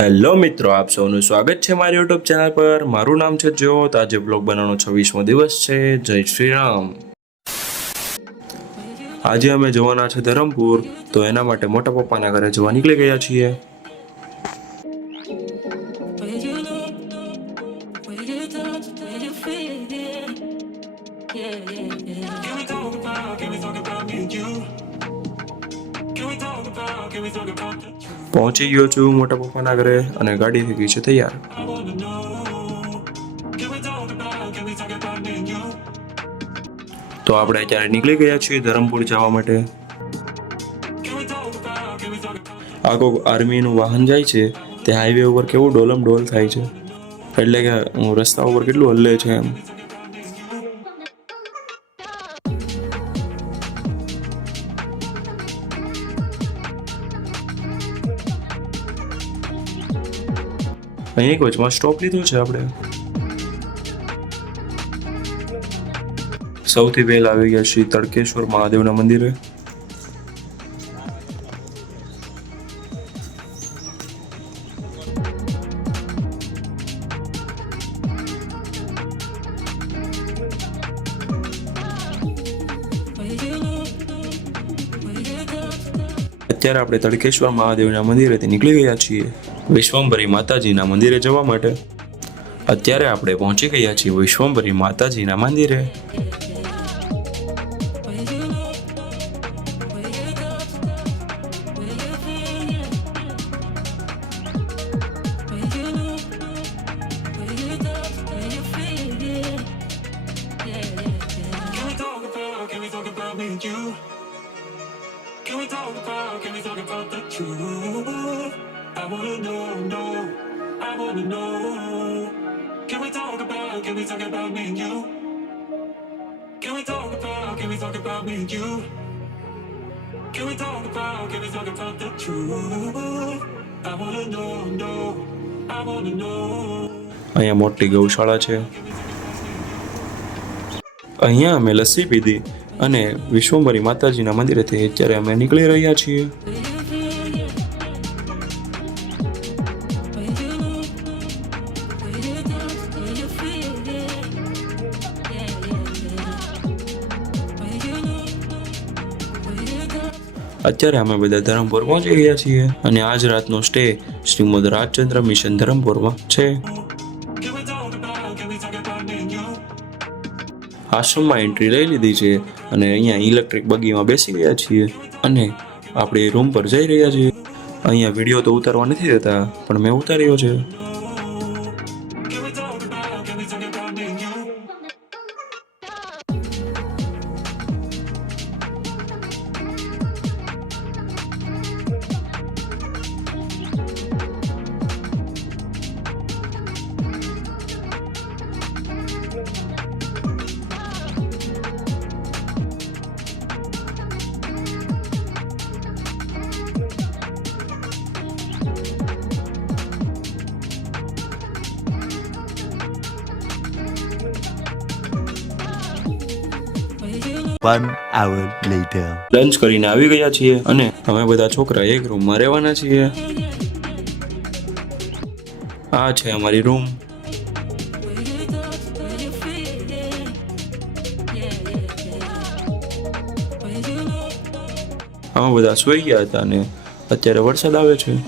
Hello મિત્રો, આપ સૌનું સ્વાગત છે મારી યુટ્યુબ ચેનલ પર। મારું નામ છે જ્યોત। આજે બ્લોગ બનાવવાનો 26મો દિવસ છે। જય શ્રી રામ। આજે અમે જવાના છે ધરમપુર, તો એના માટે મોટા પપ્પાના ઘરે જવા નીકળી ગયા છીએ। પહોંચી ગયો છું મોટા પપ્પાના ઘરે અને ગાડી થઈ ગઈ છે તૈયાર। તો આપણે અત્યારે નીકળી ગયા છીએ ધરમપુર જવા માટે। આગો આર્મીનું વાહન જાય છે, તે હાઈવે ઉપર કેવું ડોલમ ડોલ થાય છે, એટલે કે રસ્તા ઉપર કેટલું હલે છે એમ। અહીં એક વચમાં સ્ટોપ લીધો છે આપણે। સૌથી પહેલા આવી ગયા શ્રી તડકેશ્વર મહાદેવના મંદિરે। અત્યારે આપણે તડકેશ્વર મહાદેવના મંદિરેથી નીકળી ગયા છીએ વિશ્વંભરી માતાજીના મંદિરે જવા માટે। અત્યારે આપણે પહોંચી ગયા છીએ વિશ્વંભરી માતાજીના મંદિરે। Can we talk about the truth? I wanna know, I wanna know. Can we talk about me and you? Can we talk about me and you? Can we talk about the truth? I wanna know, I wanna know. અહીંયા મોટી ગૌશાળા છે। અહીંયા અમે લસ્સી પીધી અને વિશ્વંભરી માતાજીના મંદિરેથી અત્યારે અમે નીકળી રહ્યા છીએ। અત્યારે અમે બધા ધરમપુર પહોંચી ગયા છીએ અને આજ રાતનો સ્ટે શ્રીમદ રાજચંદ્ર મિશન ધરમપુરમાં છે। આશ્રમમાં એન્ટ્રી લઈ લીધી છે અને અહીંયા ઇલેક્ટ્રિક બગીમાં બેસી ગયા છીએ અને આપણે રૂમ પર જઈ રહ્યા છીએ। અહીંયા વિડીયો તો ઉતારવા નથી દેતા, પણ મેં ઉતાર્યો છે। One hour later. લંચ કરીને આવી ગયા છીએ અને અમે બધા છોકરા એક રૂમમાં રહેવાના છીએ। આ છે અમારી રૂમ। અમે બધા સૂઈ ગયા હતા અને અત્યારે વરસાદ આવે છે।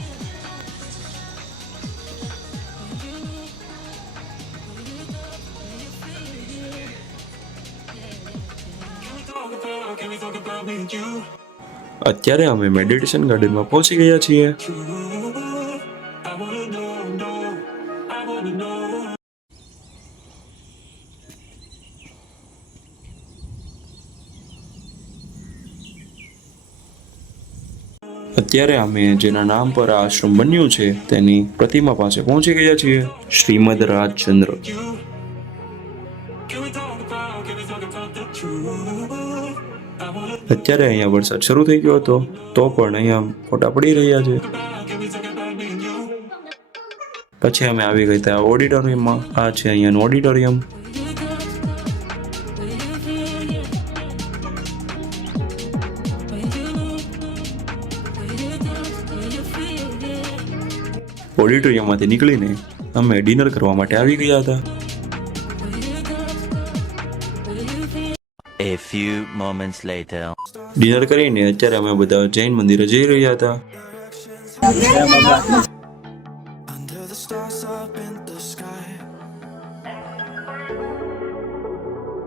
અત્યારે અમે મેડિટેશન ગાર્ડનમાં પહોંચી ગયા છીએ। અત્યારે અમે જેના નામ પર આ આશ્રમ બન્યું છે તેની પ્રતિમા પાસે પહોંચી ગયા છીએ, શ્રીમદ રાજચંદ્ર। અત્યારે અહીંયા વરસાદ શરૂ થઈ ગયો હતો તો પણ અહીંયા ફોટા પડી રહ્યા છે। પછી અમે આવી ગયા હતા ઓડિટોરિયમમાં। આ છે અહીંયાનું ઓડિટોરિયમ। ઓડિટોરિયમમાંથી નીકળીને અમે ડિનર કરવા માટે આવી ગયા હતા. A few moments later. Dinner કરીને અત્યારે અમે બધા જૈન મંદિરે જઈ રહ્યા હતા. Under the stars up in the sky.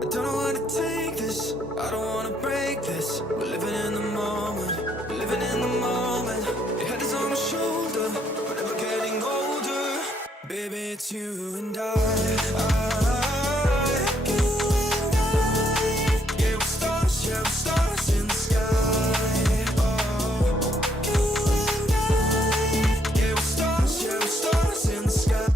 I don't know how to take this. I don't wanna break this. We're living in the moment. We're living in the moment. Your head is on my shoulder. We're never getting older. Baby, it's you and I. You and I. Yeah, we're stars. Yeah, we're stars in the sky. Oh, you and I. Yeah, we're stars. Yeah, we're stars in the sky.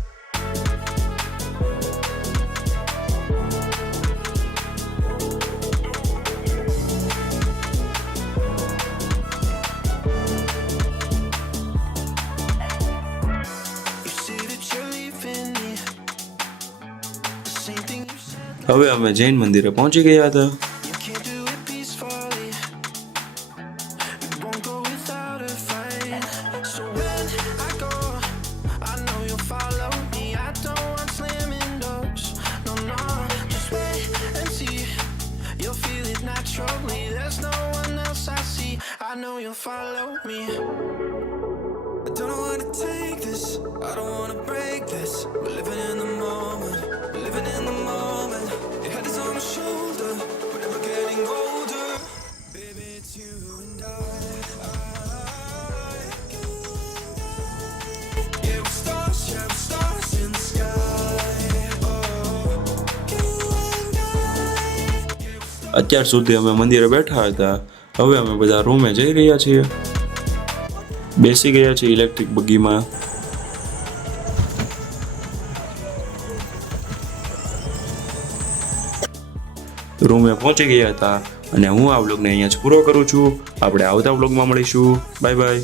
You say that you're leaving me. The same thing you said. હવે અમે જૈન મંદિરે પહોંચી ગયા હતા. You can't do it peacefully. We won't go without a fight. So when I go, I know you'll follow me. I don't want slamming doors. No, no, just wait and see. You'll feel it naturally. There's no one else I see. I know you'll follow me. I don't know how to take this. I don't wanna break this. We're living in the moment. We're living in the moment. Your head is on my shoulder. We're never getting older. Baby, it's you and I. You and I. Yeah, we're stars. Yeah, we're stars in the sky. Oh, you and I. Yeah, we're stars. અત્યાર સુધી અમે મંદિરે બેઠા હતા. હવે અમે બધા રૂમે જઈ રહ્યા છીએ. બેસી ગયા છીએ ઇલેક્ટ્રિક બગીમાં. રૂમે પહોંચી ગયા હતા અને હું આ વ્લોગને અહીંયા જ પૂરો કરું છું. આપણે આવતા વ્લોગમાં મળીશું. Bye bye.